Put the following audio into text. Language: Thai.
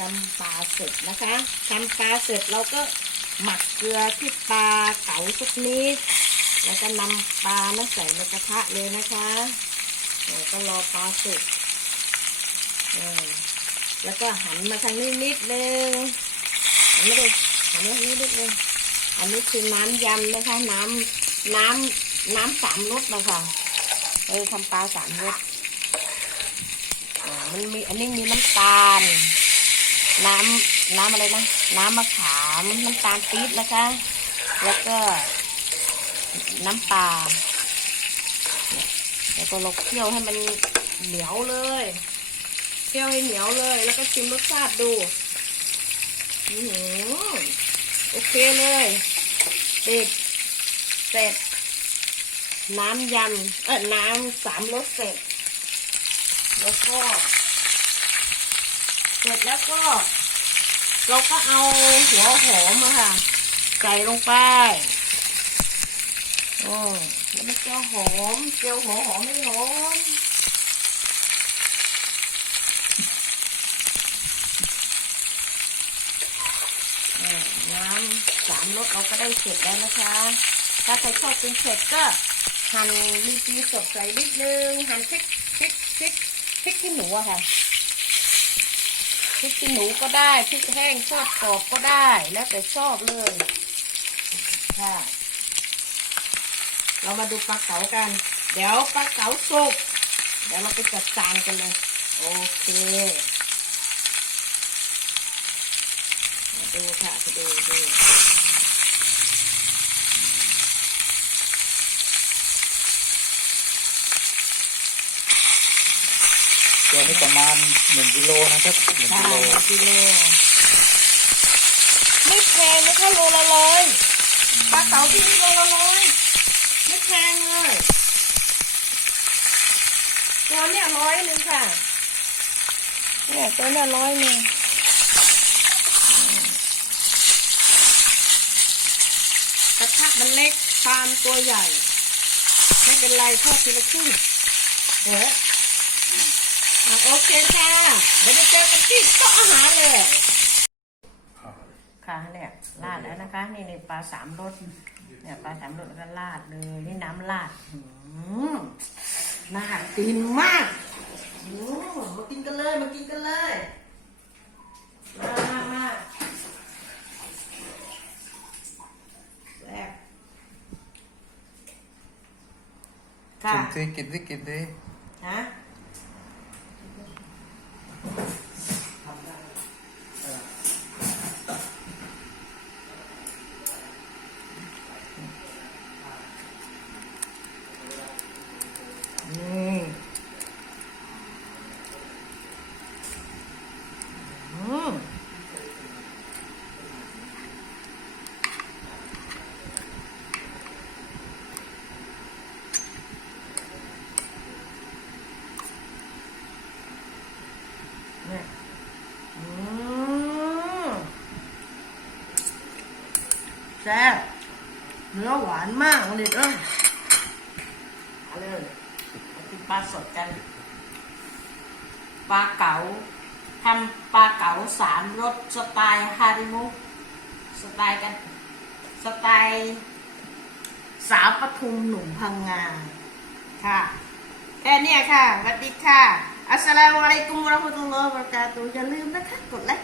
ทำปลาเสร็จนะคะทำปลาเสร็จเราก็หมักเกลือที่ปลาเก๋าสักนิด แล้วก็นำปลานั้นใส่ในกระทะเลยนะคะแล้วก็รอปลาสุกแล้วก็หันมาทางนี้นิดนึงหันมาดูหันมาทางนี้นิดนึงอันนี้คือน้ำยำนะคะ น้ำน้ำน้ำสามรสนะคะเออทำปลาสามรสอ่ามันมีอันนี้มีน้ำตาล น้ำน้ำอะไรนะ น้ำมะขามน้ำตาลปี๊บนะคะ แล้วก็น้ำปลาแล้วก็เราเคี่ยวให้มันเหนียวเลยเคี่ยวให้เหนียวเลย แล้วก็ชิมรสชาติดูอือโอเคเลยปิดเสร็จ น้ำยำเออน้ำสามรสเสร็จ แล้วก็ เสร็จแล้วก็ เราก็เอาหัวหอมอะค่ะ ใส่ลงไปโอ้แล้วมันจะหอมเจียวหัวหอมไม่หอมน้ำสามรสเราก็ได้เสร็จแล้วนะคะ ถ้าใครชอบกินเผ็ดก็หั่นมีปีสดใส่นิดนึง หั่นพริกพริกพริกพริกขี้หนูอะค่ะ พริกขี้หนูก็ได้พริกแห้งทอดกรอบก็ได้ แล้วแต่ชอบเลยค่ะเรามาดูปลาเก๋ากัน เดี๋ยวปลาเก๋าสุกเดี๋ยวเราไปจัดจานกันเลย โอเคมาดูค่ะดูดู ตัวนี้ประมาณหนึ่งกิโลนะครับหนึ่งกิโลกิโลไม่แพงนะคะโลละร้อยปลาเก๋าที่นี่โลละร้อยไม่แพงเลยตัวเนี้ยร้อยหนึ่งค่ะเนี่ยตัวเนี้ยร้อยหนึ่งกระทะมันเล็กปามตัวใหญ่ ไม่เป็นไรทอดทีละครึ่งเดี๋ยวอะ โอเคค่ะเดี๋ยวจะเจอกันที่โต๊ะอาหารเลย ค่ะเนี่ยราดแล้วนะคะ นี่นี่ปลาสามรสเนี่ยปลาสามรสแล้วก็ราดเลยนี่น้ำราดหืมน่ากินมากอืมมากินกันเลยมากินกันเลยมามามาแซ่บค่ะ กินสิกินสิกินสิฮะ เนี่ยอืมแซ่บเนื้อหวานมากเลยเอ้ยเอาเลยกินปลาสดกัน ปลาเก๋าทำปลาเก๋าสามรสสไตล์ฮาริมุสไตล์กันสไตล์สาวปทุมหนุ่มพังงาค่ะ แค่เนี้ยค่ะสวัสดีค่ะ อัสสลามุอ